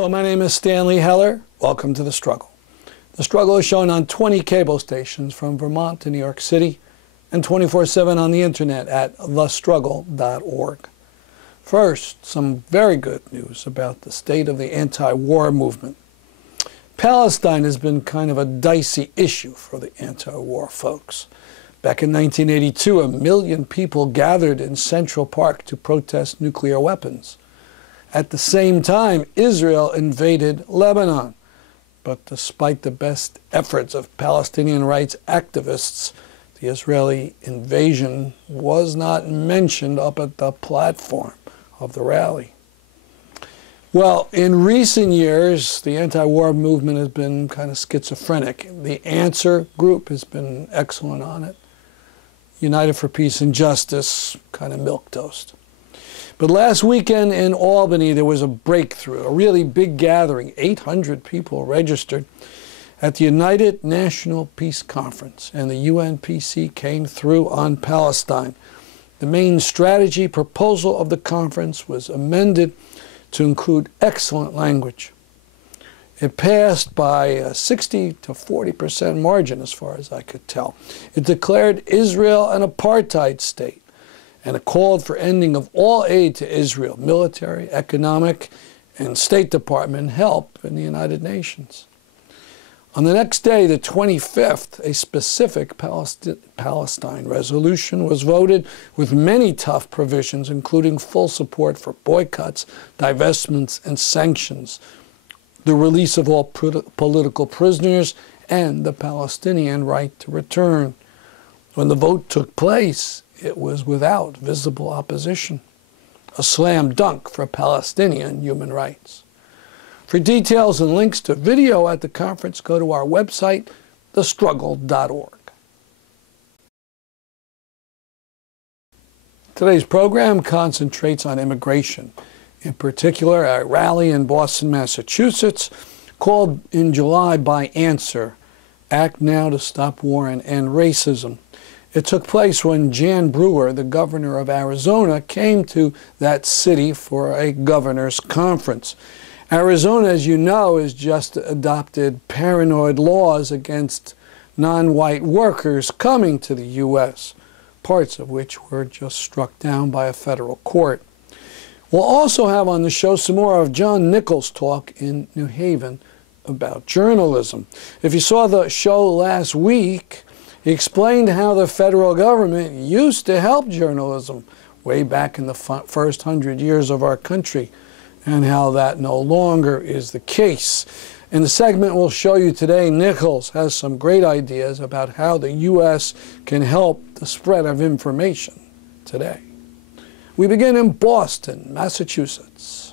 Hello, my name is Stanley Heller. Welcome to The Struggle. The Struggle is shown on 20 cable stations from Vermont to New York City and 24/7 on the internet at thestruggle.org. First, some very good news about the state of the anti-war movement. Palestine has been kind of a dicey issue for the anti-war folks. Back in 1982, 1 million people gathered in Central Park to protest nuclear weapons. At the same time, Israel invaded Lebanon. But despite the best efforts of Palestinian rights activists, the Israeli invasion was not mentioned up at the platform of the rally. Well, in recent years, the anti-war movement has been kind of schizophrenic. The A.N.S.W.E.R group has been excellent on it. United for Peace and Justice, kind of milquetoast. But last weekend in Albany, there was a breakthrough, a really big gathering. 800 people registered at the United National Peace Conference, and the UNPC came through on Palestine. The main strategy proposal of the conference was amended to include excellent language. It passed by a 60 to 40% margin, as far as I could tell. It declared Israel an apartheid state, and it called for ending of all aid to Israel, military, economic, and State Department help in the United Nations. On the next day, the 25th, a specific Palestine resolution was voted with many tough provisions, including full support for boycotts, divestments, and sanctions, the release of all political prisoners, and the Palestinian right to return. When the vote took place, it was without visible opposition, a slam dunk for Palestinian human rights. For details and links to video at the conference, go to our website, thestruggle.org. Today's program concentrates on immigration, in particular a rally in Boston, Massachusetts, called in July by A.N.S.W.E.R, Act Now to Stop War and End Racism. It took place when Brewer, the governor of Arizona, came to that city for a governor's conference. Arizona, as you know, has just adopted paranoid laws against non-white workers coming to the U.S., parts of which were just struck down by a federal court. We'll also have on the show some more of John Nichols' talk in New Haven about journalism. If you saw the show last week, he explained how the federal government used to help journalism way back in the first 100 years of our country, and how that no longer is the case. In the segment we'll show you today, Nichols has some great ideas about how the U.S. can help the spread of information today. We begin in Boston, Massachusetts.